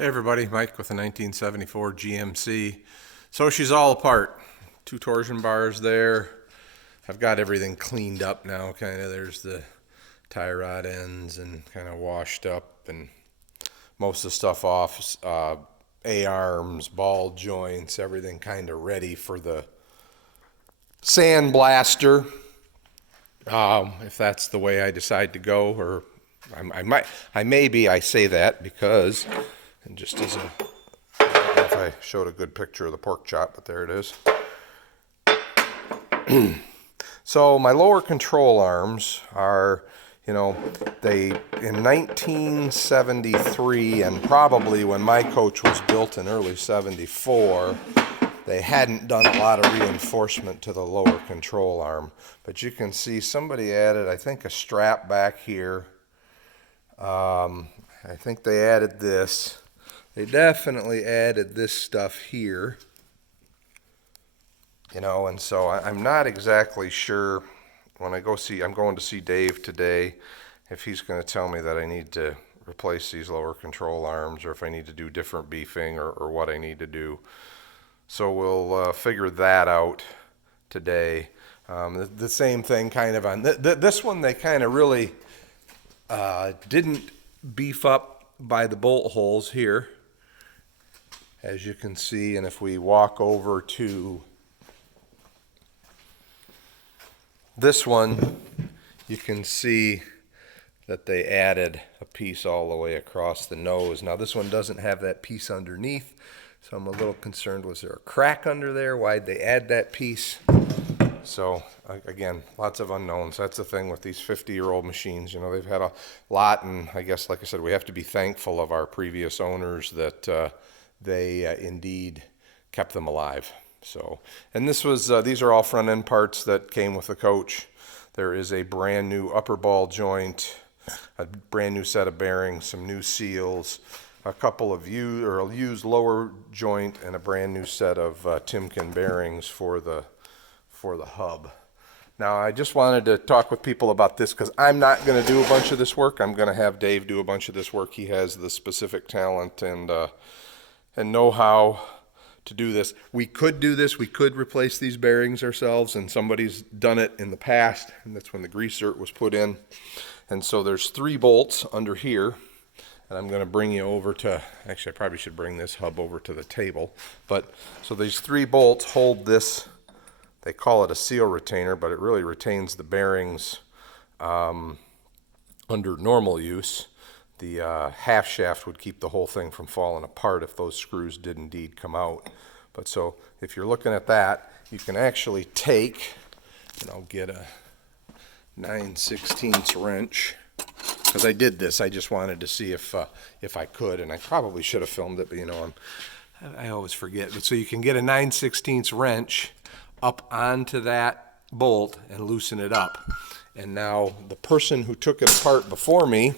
Hey everybody, Mike with a 1974 GMC. So she's all apart. Two torsion bars there. I've got everything cleaned up now, kind of. There's the tie rod ends and kind of washed up, and most of the stuff off. A-arms, ball joints, everything kind of ready for the sandblaster. If that's the way I decide to go, or I say that because, and just as a, I don't know if I showed a good picture of the pork chop, but there it is. So my lower control arms are, they in 1973 and probably when my coach was built in early 74, they hadn't done a lot of reinforcement to the lower control arm. But you can see somebody added, I think, a strap back here. I think they added this. They definitely added this stuff here. And so I'm not exactly sure when I'm going to see Dave today, if he's going to tell me that I need to replace these lower control arms or if I need to do different beefing or what I need to do. So we'll figure that out today. The same thing kind of on this one, they kind of really didn't beef up by the bolt holes here, as you can see. And if we walk over to this one, you can see that they added a piece all the way across the nose. Now this one doesn't have that piece underneath, so I'm a little concerned, was there a crack under there? Why'd they add that piece? So again, lots of unknowns. That's the thing with these 50-year-old machines. They've had a lot, and I guess, like I said, we have to be thankful of our previous owners that they indeed kept them alive. So, and these are all front end parts that came with the coach. There is a brand new upper ball joint, a brand new set of bearings, some new seals, a couple of used lower joint, and a brand new set of Timken bearings for the hub. Now, I just wanted to talk with people about this because I'm not going to do a bunch of this work. I'm going to have Dave do a bunch of this work. He has the specific talent and know-how to do this. We could do this. We could replace these bearings ourselves, and somebody's done it in the past, and that's when the grease zerk was put in. And so there's 3 bolts under here, and I'm going to bring you over to, actually I probably should bring this hub over to the table, but so these 3 bolts hold this. They call it a seal retainer, but it really retains the bearings under normal use. The half shaft would keep the whole thing from falling apart if those screws did indeed come out. But so if you're looking at that, you can actually take, and I'll get a 9/16 wrench, because I did this. I just wanted to see if I could, and I probably should have filmed it, but I always forget. But so you can get a 9/16 wrench up onto that bolt and loosen it up. And now the person who took it apart before me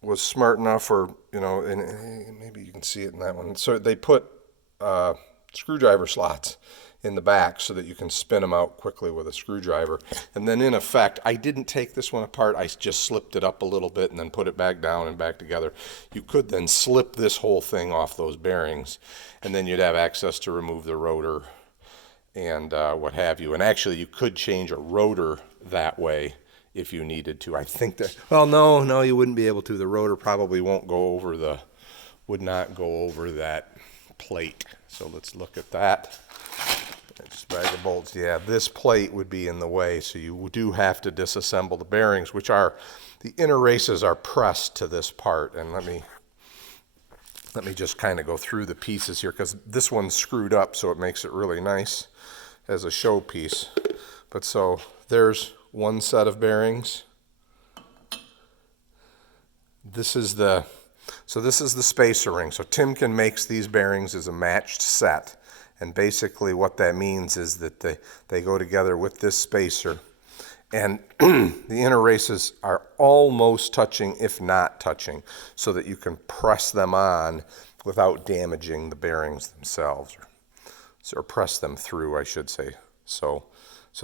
was smart enough, or and maybe you can see it in that one. So they put screwdriver slots in the back so that you can spin them out quickly with a screwdriver. And then in effect, I didn't take this one apart. I just slipped it up a little bit and then put it back down and back together. You could then slip this whole thing off those bearings, and then you'd have access to remove the rotor and what have you. And actually, you could change a rotor that way if you needed to. I think that, well, no, you wouldn't be able to. The rotor probably would not go over that plate. So let's look at that. Just bag of bolts. Yeah, this plate would be in the way, so you do have to disassemble the bearings, which are, the inner races are pressed to this part. And let me just kind of go through the pieces here, because this one's screwed up, so it makes it really nice as a showpiece. But so there's one set of bearings. This is the spacer ring. So Timken makes these bearings as a matched set. And basically what that means is that they go together with this spacer. And the inner races are almost touching, if not touching, so that you can press them on without damaging the bearings themselves, or press them through, I should say. So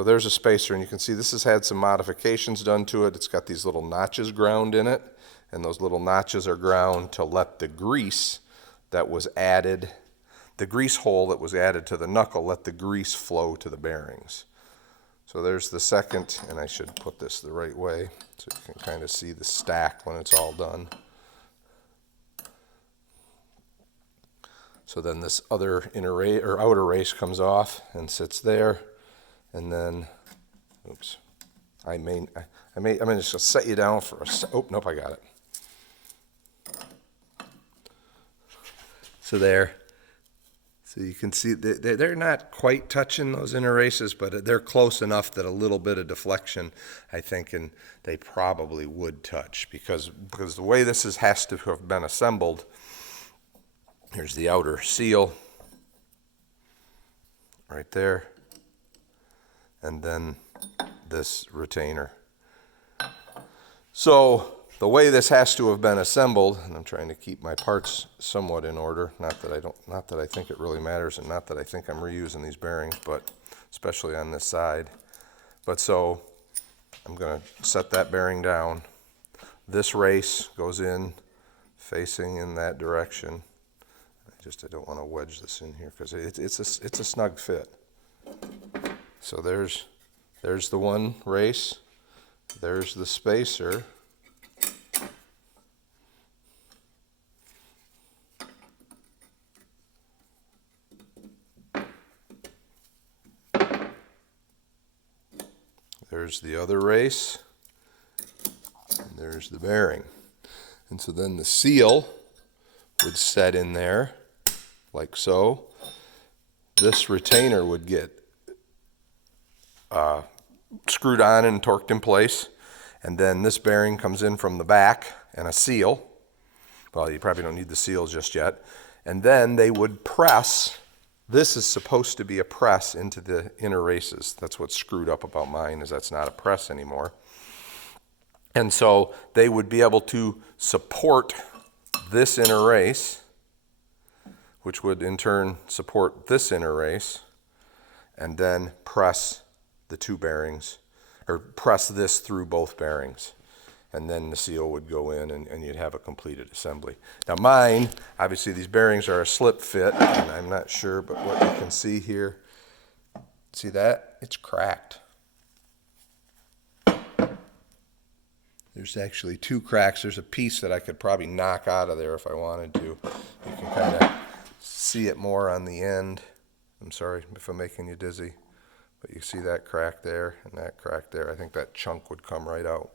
there's a spacer, and you can see this has had some modifications done to it. It's got these little notches ground in it, and those little notches are ground to let the grease that was added, the grease hole that was added to the knuckle, let the grease flow to the bearings. So there's the second, and I should put this the right way so you can kind of see the stack when it's all done. So then this other inner race or outer race comes off and sits there, and then, oops, I'm just set you down for a. Oh nope, I got it. So there. So you can see they're not quite touching those inner races, but they're close enough that a little bit of deflection, I think, and they probably would touch because the way this has to have been assembled. Here's the outer seal right there, and then this retainer. So the way this has to have been assembled, and I'm trying to keep my parts somewhat in order, not that I think it really matters, and not that I think I'm reusing these bearings, but especially on this side. But so I'm going to set that bearing down. This race goes in facing in that direction. I don't want to wedge this in here because it's a snug fit. So there's the one race. There's the spacer. There's the other race. And there's the bearing. And so then the seal would set in there like so. This retainer would get screwed on and torqued in place, and then this bearing comes in from the back and a seal. Well, you probably don't need the seal just yet. And then they would press. This is supposed to be a press into the inner races. That's what's screwed up about mine, is that's not a press anymore. And so they would be able to support this inner race, which would in turn support this inner race, and then press the two bearings, or press this through both bearings. And then the seal would go in and you'd have a completed assembly. Now mine, obviously these bearings are a slip fit, and I'm not sure, but what you can see here, see that? It's cracked. There's actually two cracks. There's a piece that I could probably knock out of there if I wanted to. You can kind of see it more on the end. I'm sorry if I'm making you dizzy, but you see that crack there and that crack there. I think that chunk would come right out.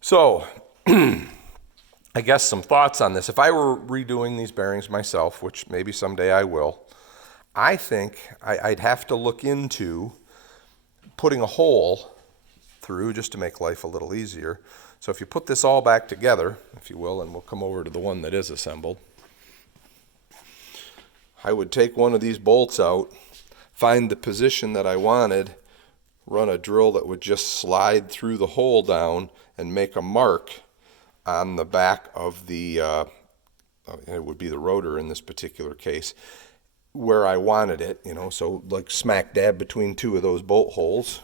So I guess some thoughts on this. If I were redoing these bearings myself, which maybe someday I will, I think I'd have to look into putting a hole through just to make life a little easier. So if you put this all back together, if you will, and we'll come over to the one that is assembled, I would take one of these bolts out, find the position that I wanted, run a drill that would just slide through the hole down and make a mark on the back of the, it would be the rotor in this particular case, where I wanted it, so like smack dab between two of those bolt holes.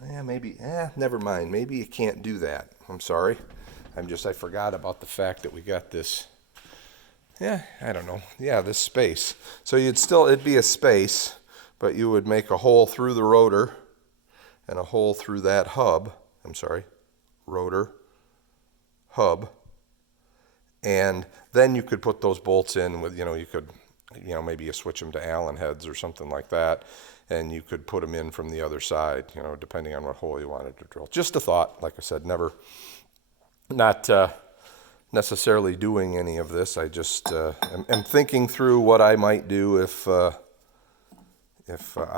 Never mind. Maybe you can't do that. I'm sorry. I forgot about the fact that we got this, I don't know. This space. So it'd be a space, but you would make a hole through the rotor and a hole through that hub. Rotor, hub. And then you could put those bolts in with, you could, maybe you switch them to Allen heads or something like that. And you could put them in from the other side, depending on what hole you wanted to drill. Just a thought, like I said, not necessarily doing any of this. I just am thinking through what I might do if I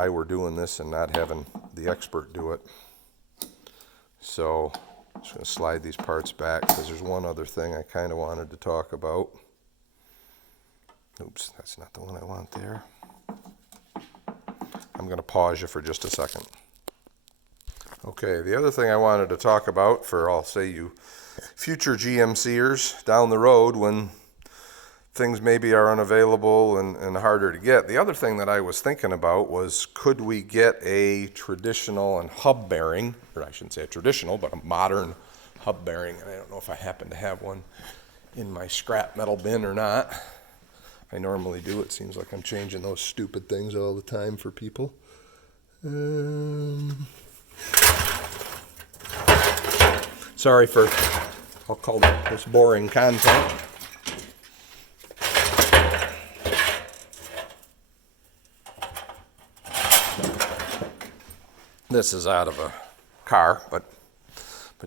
were doing this and not having the expert do it. So I'm just going to slide these parts back because there's one other thing I kind of wanted to talk about. Oops, that's not the one I want there. I'm going to pause you for just a second. Okay, the other thing I wanted to talk about for, I'll say, you future GMCers down the road when things maybe are unavailable and harder to get. The other thing that I was thinking about was, could we get a traditional and hub bearing, or I shouldn't say a traditional, but a modern hub bearing, and I don't know if I happen to have one in my scrap metal bin or not. I normally do. It seems like I'm changing those stupid things all the time for people. Sorry for, I'll call it this boring content. This is out of a car, but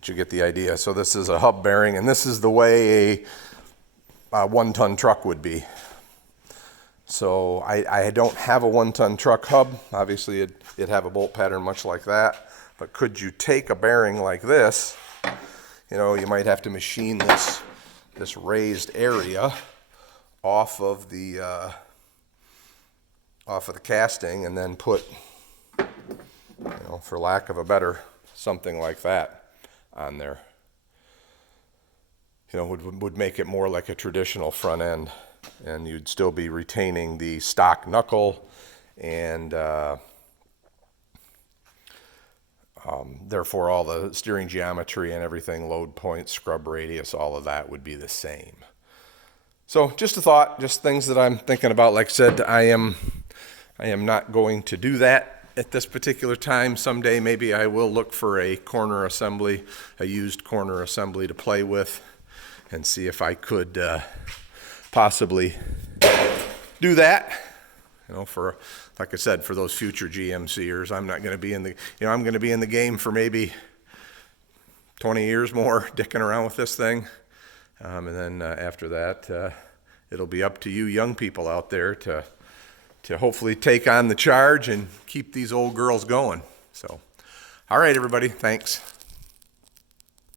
you get the idea. So this is a hub bearing, and this is the way a 1-ton truck would be. So I don't have a 1-ton truck hub. Obviously it'd have a bolt pattern much like that, but could you take a bearing like this? You know, you might have to machine this raised area off of the casting, and then put, you know, for lack of a better, something like that on there. You know, would make it more like a traditional front end, and you'd still be retaining the stock knuckle, and therefore all the steering geometry and everything, load point, scrub radius, all of that would be the same. So just a thought, just things that I'm thinking about. Like I said, I am not going to do that at this particular time. Someday maybe I will look for a corner assembly, a used corner assembly to play with, and see if I could possibly do that. You know, for, like I said, for those future GMCers, I'm not going to be in the, I'm going to be in the game for maybe 20 years more, dicking around with this thing. And then after that, it'll be up to you young people out there to hopefully take on the charge and keep these old girls going. So, all right, everybody, thanks.